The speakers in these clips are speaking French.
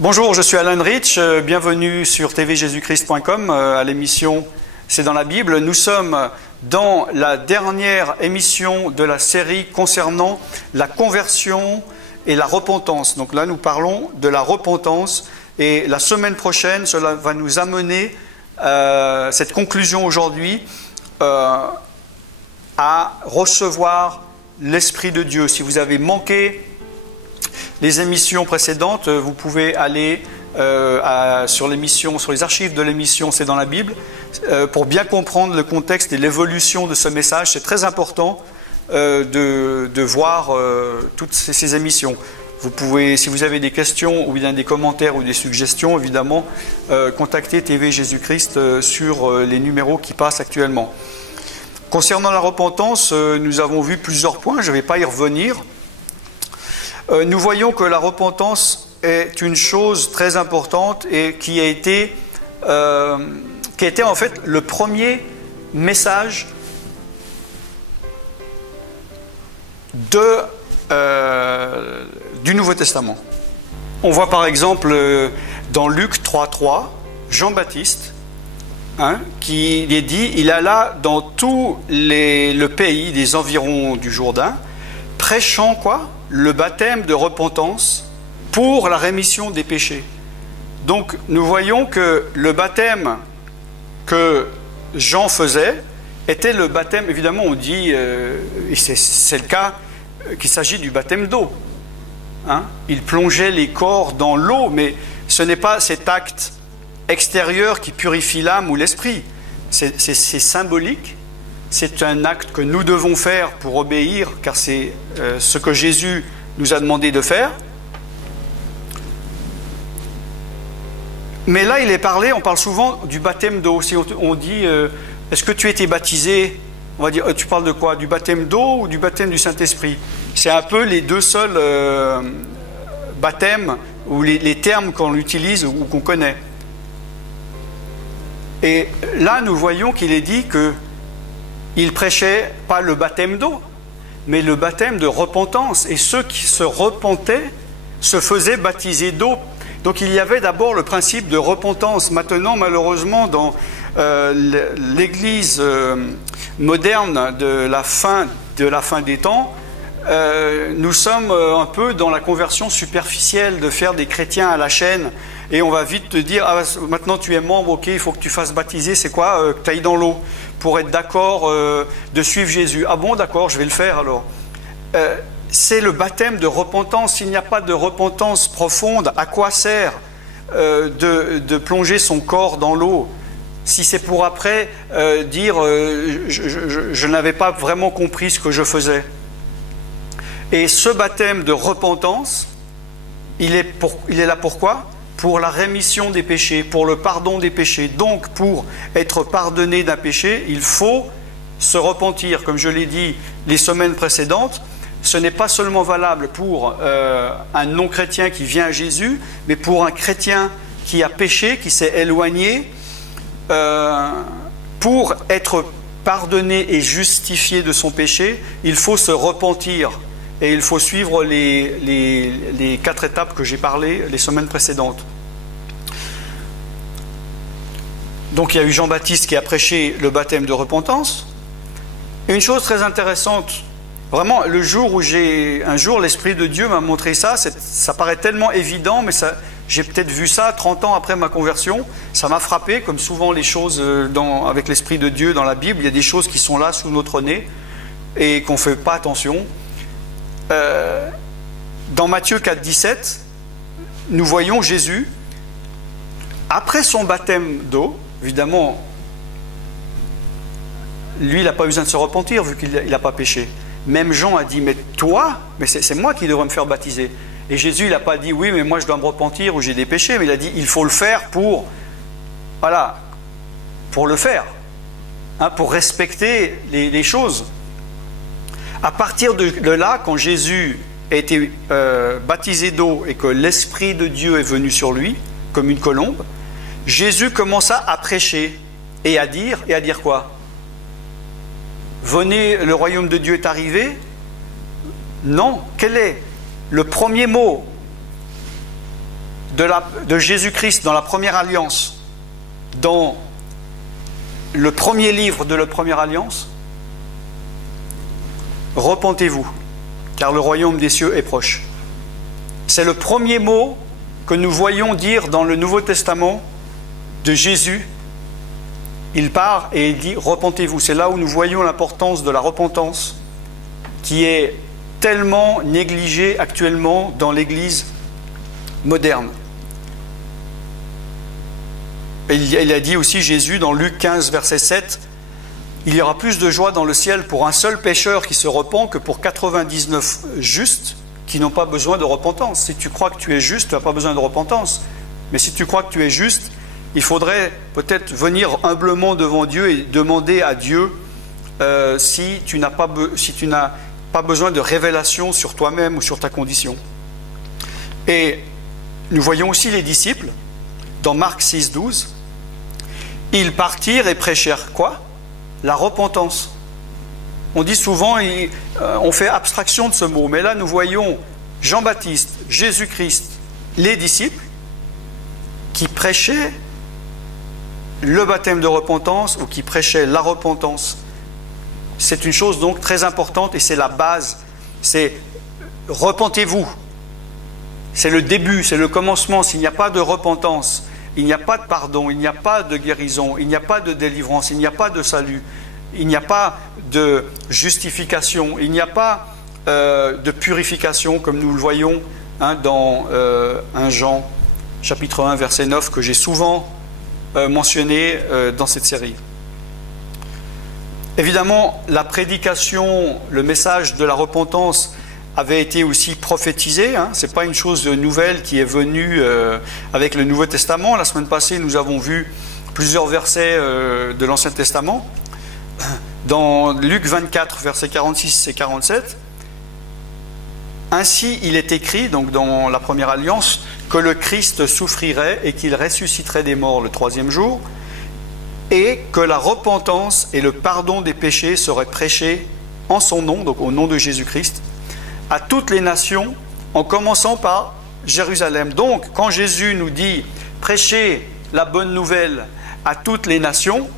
Bonjour, je suis Alan Rich, bienvenue sur tvjesuschrist.com à l'émission C'est dans la Bible. Nous sommes dans la dernière émission de la série concernant la conversion et la repentance. Donc là, nous parlons de la repentance et la semaine prochaine, cela va nous amener, cette conclusion aujourd'hui, à recevoir l'Esprit de Dieu. Si vous avez manqué les émissions précédentes, vous pouvez aller sur les archives de l'émission C'est dans la Bible pour bien comprendre le contexte et l'évolution de ce message. C'est très important de voir toutes ces émissions. Vous pouvez, si vous avez des questions ou bien des commentaires ou des suggestions, évidemment, contacter TV Jésus-Christ sur les numéros qui passent actuellement. Concernant la repentance, nous avons vu plusieurs points, je ne vais pas y revenir. Nous voyons que la repentance est une chose très importante et qui a été en fait le premier message du Nouveau Testament. On voit par exemple dans Luc 3.3, Jean-Baptiste, qui est dit, il alla dans tout le pays des environs du Jourdain, prêchant quoi ? Le baptême de repentance pour la rémission des péchés. Donc nous voyons que le baptême que Jean faisait était le baptême, évidemment on dit, et c'est le cas, qu'il s'agit du baptême d'eau. Il plongeait les corps dans l'eau, mais ce n'est pas cet acte extérieur qui purifie l'âme ou l'esprit. C'est symbolique. C'est un acte que nous devons faire pour obéir, car c'est ce que Jésus nous a demandé de faire. Mais là, on parle souvent du baptême d'eau. Si on dit, est-ce que tu as été baptisé? On va dire, tu parles de quoi? Du baptême d'eau ou du baptême du Saint-Esprit? C'est un peu les deux seuls baptêmes, ou les termes qu'on utilise ou qu'on connaît. Et là, nous voyons qu'il est dit que il prêchait pas le baptême d'eau, mais le baptême de repentance. Et ceux qui se repentaient se faisaient baptiser d'eau. Donc il y avait d'abord le principe de repentance. Maintenant, malheureusement, dans l'Église moderne de la fin des temps, nous sommes un peu dans la conversion superficielle de faire des chrétiens à la chaîne. Et on va vite te dire, maintenant tu es membre, ok, il faut que tu fasses baptiser, c'est quoi? Que tu ailles dans l'eau pour être d'accord de suivre Jésus. Ah bon, d'accord, je vais le faire alors. C'est le baptême de repentance. S'il n'y a pas de repentance profonde, à quoi sert de plonger son corps dans l'eau? Si c'est pour après dire je n'avais pas vraiment compris ce que je faisais. Et ce baptême de repentance, il est là pourquoi? Pour la rémission des péchés, pour le pardon des péchés. Donc, pour être pardonné d'un péché, il faut se repentir. Comme je l'ai dit les semaines précédentes, ce n'est pas seulement valable pour un non-chrétien qui vient à Jésus, mais pour un chrétien qui a péché, qui s'est éloigné, pour être pardonné et justifié de son péché, il faut se repentir. Et il faut suivre les 4 étapes que j'ai parlé les semaines précédentes. Donc il y a eu Jean-Baptiste qui a prêché le baptême de repentance. Et une chose très intéressante, vraiment un jour l'Esprit de Dieu m'a montré ça, ça paraît tellement évident, mais j'ai peut-être vu ça 30 ans après ma conversion. Ça m'a frappé, comme souvent les choses avec l'Esprit de Dieu dans la Bible, il y a des choses qui sont là sous notre nez et qu'on ne fait pas attention. Dans Matthieu 4, 17, nous voyons Jésus, après son baptême d'eau, évidemment, lui, il n'a pas besoin de se repentir vu qu'il n'a pas péché. Même Jean a dit, mais c'est moi qui devrais me faire baptiser. Et Jésus, il n'a pas dit, oui, mais moi je dois me repentir ou j'ai des péchés, mais il a dit, il faut le faire pour le faire, pour respecter les choses. À partir de là, quand Jésus a été baptisé d'eau et que l'Esprit de Dieu est venu sur lui, comme une colombe, Jésus commença à prêcher et à dire quoi? Venez, le royaume de Dieu est arrivé? Non. Quel est le premier mot de Jésus-Christ dans la première alliance, dans le premier livre de la première alliance, repentez-vous, car le royaume des cieux est proche. C'est le premier mot que nous voyons dire dans le Nouveau Testament de Jésus. Il part et il dit repentez-vous. C'est là où nous voyons l'importance de la repentance, qui est tellement négligée actuellement dans l'Église moderne. Et il a dit aussi, Jésus, dans Luc 15, verset 7, « Il y aura plus de joie dans le ciel pour un seul pécheur qui se repent que pour 99 justes qui n'ont pas besoin de repentance. » Si tu crois que tu es juste, tu n'as pas besoin de repentance. Mais si tu crois que tu es juste, il faudrait peut-être venir humblement devant Dieu et demander à Dieu si tu n'as pas besoin de révélation sur toi-même ou sur ta condition. Et nous voyons aussi les disciples, dans Marc 6, 12, ils partirent et prêchèrent quoi? La repentance. On dit souvent, on fait abstraction de ce mot, mais là nous voyons Jean-Baptiste, Jésus-Christ, les disciples, qui prêchaient le baptême de repentance ou qui prêchaient la repentance. C'est une chose donc très importante et c'est la base. C'est repentez-vous. C'est le début, c'est le commencement. S'il n'y a pas de repentance, il n'y a pas de pardon, il n'y a pas de guérison, il n'y a pas de délivrance, il n'y a pas de salut, il n'y a pas de justification, il n'y a pas de purification, comme nous le voyons dans 1 Jean, chapitre 1, verset 9, que j'ai souvent mentionné dans cette série. Évidemment, la prédication, le message de la repentance avait été aussi prophétisé. Ce n'est pas une chose nouvelle qui est venue avec le Nouveau Testament. La semaine passée, nous avons vu plusieurs versets de l'Ancien Testament. Dans Luc 24, versets 46 et 47, « Ainsi il est écrit, donc dans la première alliance, que le Christ souffrirait et qu'il ressusciterait des morts le troisième jour, et que la repentance et le pardon des péchés seraient prêchés en son nom, donc au nom de Jésus-Christ, à toutes les nations, en commençant par Jérusalem. » Donc, quand Jésus nous dit « prêchez la bonne nouvelle à toutes les nations »,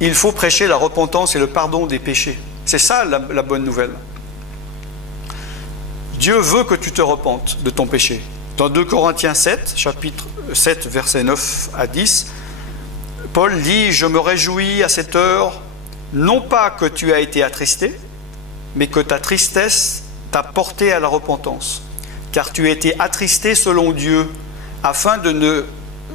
il faut prêcher la repentance et le pardon des péchés. C'est ça la bonne nouvelle. Dieu veut que tu te repentes de ton péché. Dans 2 Corinthiens 7, chapitre 7, versets 9 à 10, Paul dit « Je me réjouis à cette heure, non pas que tu as été attristé, mais que ta tristesse t'a porté à la repentance. Car tu as été attristé selon Dieu, afin de ne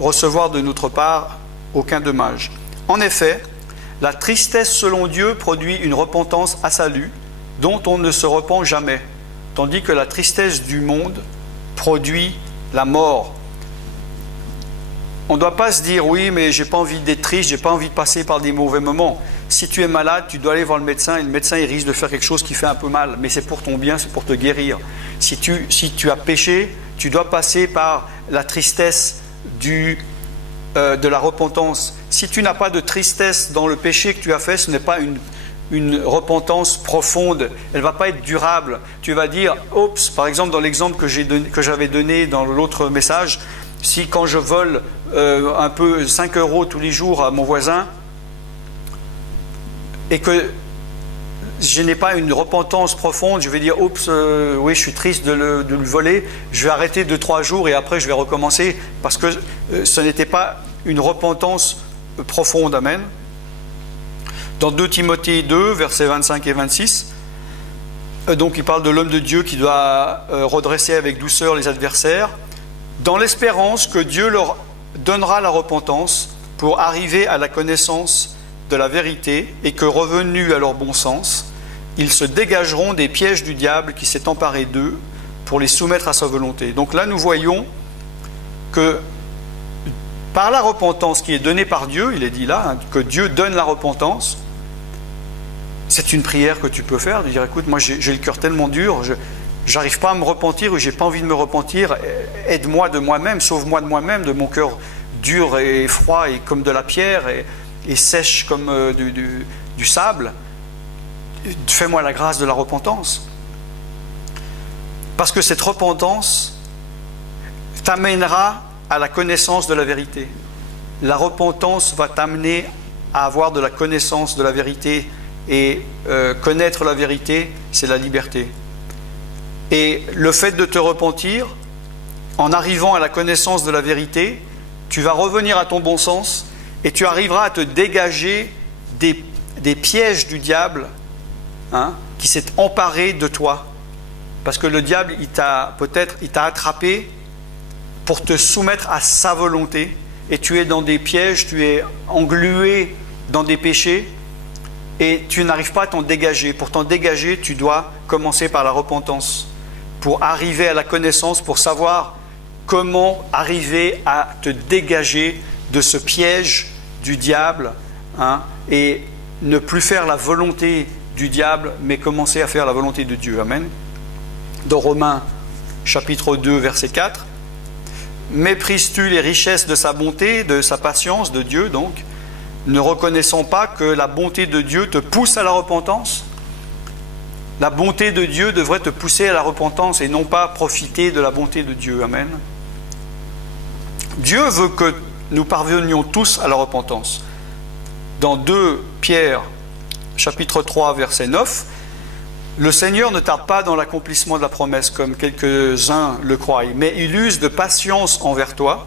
recevoir de notre part aucun dommage. En effet, la tristesse selon Dieu produit une repentance à salut, dont on ne se repent jamais, tandis que la tristesse du monde produit la mort. » On ne doit pas se dire « oui, mais j'ai pas envie d'être triste, j'ai pas envie de passer par des mauvais moments ». Si tu es malade, tu dois aller voir le médecin et le médecin il risque de faire quelque chose qui fait un peu mal, mais c'est pour ton bien, c'est pour te guérir. Si tu as péché, tu dois passer par la tristesse de la repentance. Si tu n'as pas de tristesse dans le péché que tu as fait, ce n'est pas une repentance profonde, elle ne va pas être durable. Tu vas dire, oups, par exemple dans l'exemple que j'avais donné dans l'autre message, si quand je vole un peu 5 € tous les jours à mon voisin, et que je n'ai pas une repentance profonde, je vais dire, oups, oui, je suis triste de le voler, je vais arrêter 2-3 jours et après je vais recommencer, parce que ce n'était pas une repentance profonde. Amen. Dans 2 Timothée 2, versets 25 et 26, donc il parle de l'homme de Dieu qui doit redresser avec douceur les adversaires, dans l'espérance que Dieu leur donnera la repentance pour arriver à la connaissance de la vérité, et que revenus à leur bon sens, ils se dégageront des pièges du diable qui s'est emparé d'eux pour les soumettre à sa volonté. Donc là, nous voyons que par la repentance qui est donnée par Dieu, il est dit là, que Dieu donne la repentance, c'est une prière que tu peux faire, de dire, écoute, moi j'ai le cœur tellement dur, j'arrive pas à me repentir, ou j'ai pas envie de me repentir, aide-moi de moi-même, sauve-moi de moi-même, de mon cœur dur et froid et comme de la pierre, et sèche comme du sable. Fais-moi la grâce de la repentance. Parce que cette repentance t'amènera à la connaissance de la vérité. La repentance va t'amener à avoir de la connaissance de la vérité. Et connaître la vérité, c'est la liberté. Et le fait de te repentir, en arrivant à la connaissance de la vérité, tu vas revenir à ton bon sens et tu arriveras à te dégager des pièges du diable, hein, qui s'est emparé de toi. Parce que le diable, il t'a attrapé pour te soumettre à sa volonté, et tu es dans des pièges, tu es englué dans des péchés, et tu n'arrives pas à t'en dégager. Pour t'en dégager, tu dois commencer par la repentance, pour arriver à la connaissance, pour savoir comment arriver à te dégager de ce piège du diable, hein, et ne plus faire la volonté du diable, mais commencer à faire la volonté de Dieu. Amen. Dans Romains chapitre 2, verset 4, « Méprises-tu les richesses de sa bonté, de sa patience, de Dieu donc, ne reconnaissant pas que la bonté de Dieu te pousse à la repentance ?» La bonté de Dieu devrait te pousser à la repentance et non pas profiter de la bonté de Dieu. Amen. Dieu veut que nous parvenions tous à la repentance. Dans 2 Pierre, chapitre 3, verset 9, « Le Seigneur ne tarde pas dans l'accomplissement de la promesse, comme quelques-uns le croient, mais il use de patience envers toi,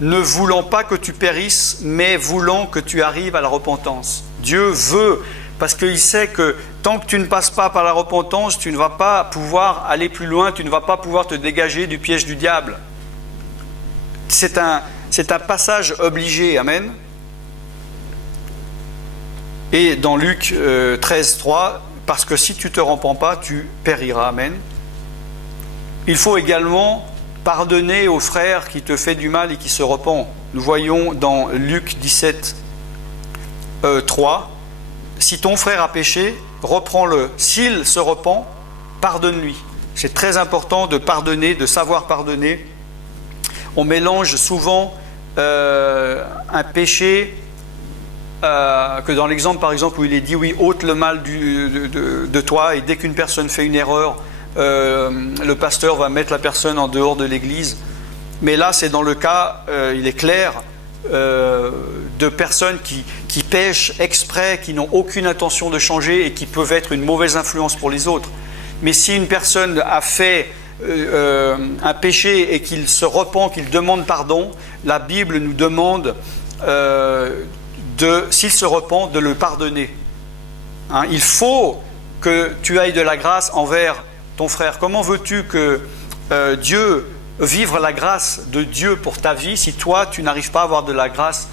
ne voulant pas que tu périsses, mais voulant que tu arrives à la repentance. » Dieu veut, parce qu'il sait que tant que tu ne passes pas par la repentance, tu ne vas pas pouvoir aller plus loin, tu ne vas pas pouvoir te dégager du piège du diable. C'est un passage obligé, amen. Et dans Luc 13, 3, « Parce que si tu ne te repens pas, tu périras. » Amen. Il faut également pardonner au frère qui te fait du mal et qui se repent. Nous voyons dans Luc 17, 3, « Si ton frère a péché, reprends-le. S'il se repent, pardonne-lui. » C'est très important de pardonner, de savoir pardonner. On mélange souvent un péché, que dans l'exemple par exemple où il est dit oui, ôte le mal de toi, et dès qu'une personne fait une erreur, le pasteur va mettre la personne en dehors de l'église. Mais là c'est dans le cas, il est clair, de personnes qui pêchent exprès, qui n'ont aucune intention de changer et qui peuvent être une mauvaise influence pour les autres. Mais si une personne a fait un péché et qu'il se repent, qu'il demande pardon, la Bible nous demande s'il se repent, de le pardonner. Hein, il faut que tu ailles de la grâce envers ton frère. Comment veux-tu que Dieu vivre la grâce de Dieu pour ta vie si toi tu n'arrives pas à avoir de la grâce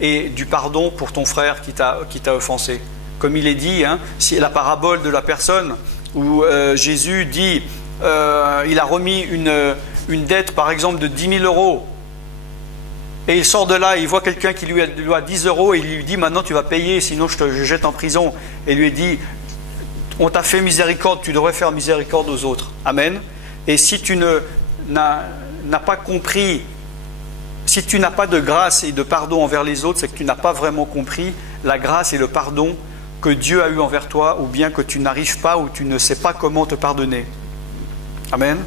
et du pardon pour ton frère qui t'a offensé? Comme il est dit, hein, c'est la parabole de la personne où Jésus dit il a remis une dette par exemple de 10 000 euros. Et il sort de là, il voit quelqu'un qui lui doit 10 euros et il lui dit maintenant tu vas payer, sinon je jette en prison. Et lui dit on t'a fait miséricorde, tu devrais faire miséricorde aux autres. Amen. Et si tu n'as pas compris, si tu n'as pas de grâce et de pardon envers les autres, c'est que tu n'as pas vraiment compris la grâce et le pardon que Dieu a eu envers toi, ou bien que tu n'arrives pas ou tu ne sais pas comment te pardonner. Amen.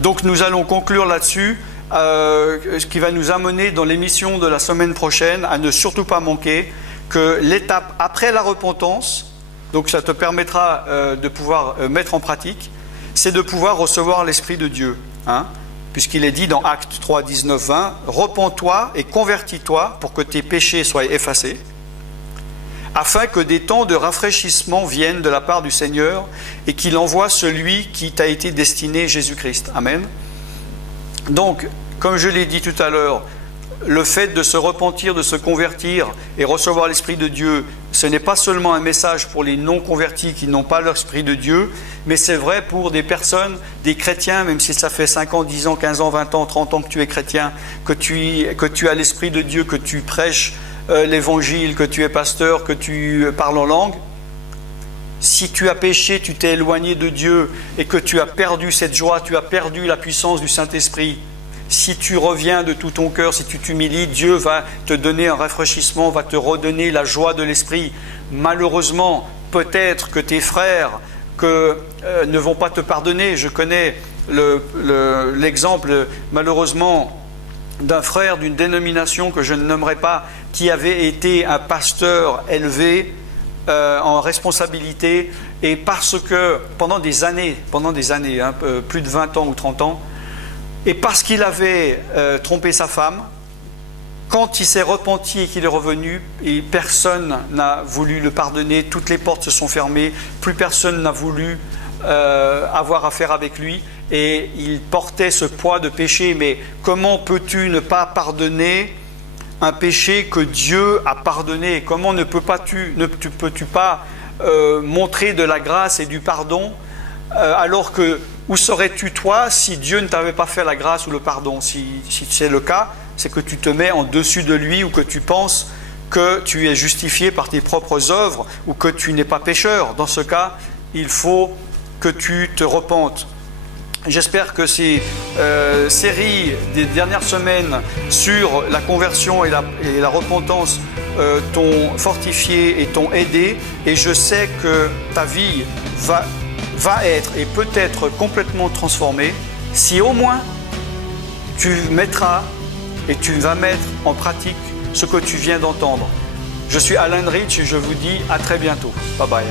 Donc nous allons conclure là-dessus. Ce qui va nous amener dans l'émission de la semaine prochaine à ne surtout pas manquer que l'étape après la repentance, donc ça te permettra de pouvoir mettre en pratique, c'est de pouvoir recevoir l'Esprit de Dieu, hein, puisqu'il est dit dans Actes 3, 19, 20, « Repens-toi et convertis-toi pour que tes péchés soient effacés, afin que des temps de rafraîchissement viennent de la part du Seigneur et qu'il envoie celui qui t'a été destiné, Jésus-Christ. » Amen. Donc, comme je l'ai dit tout à l'heure, le fait de se repentir, de se convertir et recevoir l'Esprit de Dieu, ce n'est pas seulement un message pour les non-convertis qui n'ont pas l'Esprit de Dieu, mais c'est vrai pour des personnes, des chrétiens, même si ça fait 5 ans, 10 ans, 15 ans, 20 ans, 30 ans que tu es chrétien, que tu as l'Esprit de Dieu, que tu prêches l'Évangile, que tu es pasteur, que tu parles en langue. Si tu as péché, tu t'es éloigné de Dieu et que tu as perdu cette joie, tu as perdu la puissance du Saint-Esprit, si tu reviens de tout ton cœur, si tu t'humilies, Dieu va te donner un rafraîchissement, va te redonner la joie de l'Esprit. Malheureusement, peut-être que tes frères ne vont pas te pardonner. Je connais l'exemple, malheureusement, d'un frère d'une dénomination que je ne nommerai pas, qui avait été un pasteur élevé en responsabilité, et parce que pendant des années, hein, plus de 20 ans ou 30 ans, et parce qu'il avait trompé sa femme, quand il s'est repenti et qu'il est revenu, et personne n'a voulu le pardonner, toutes les portes se sont fermées, plus personne n'a voulu avoir affaire avec lui, et il portait ce poids de péché. Mais comment peux-tu ne pas pardonner un péché que Dieu a pardonné? Comment ne peux-tu pas montrer de la grâce et du pardon alors que où serais-tu toi si Dieu ne t'avait pas fait la grâce ou le pardon? Si c'est le cas, c'est que tu te mets en dessus de lui, ou que tu penses que tu es justifié par tes propres œuvres, ou que tu n'es pas pécheur. Dans ce cas, il faut que tu te repentes. J'espère que ces séries des dernières semaines sur la conversion et la repentance t'ont fortifié et t'ont aidé, et je sais que ta vie va être et peut être complètement transformée si au moins tu mettras et tu vas mettre en pratique ce que tu viens d'entendre. Je suis Alain Rich et je vous dis à très bientôt. Bye bye.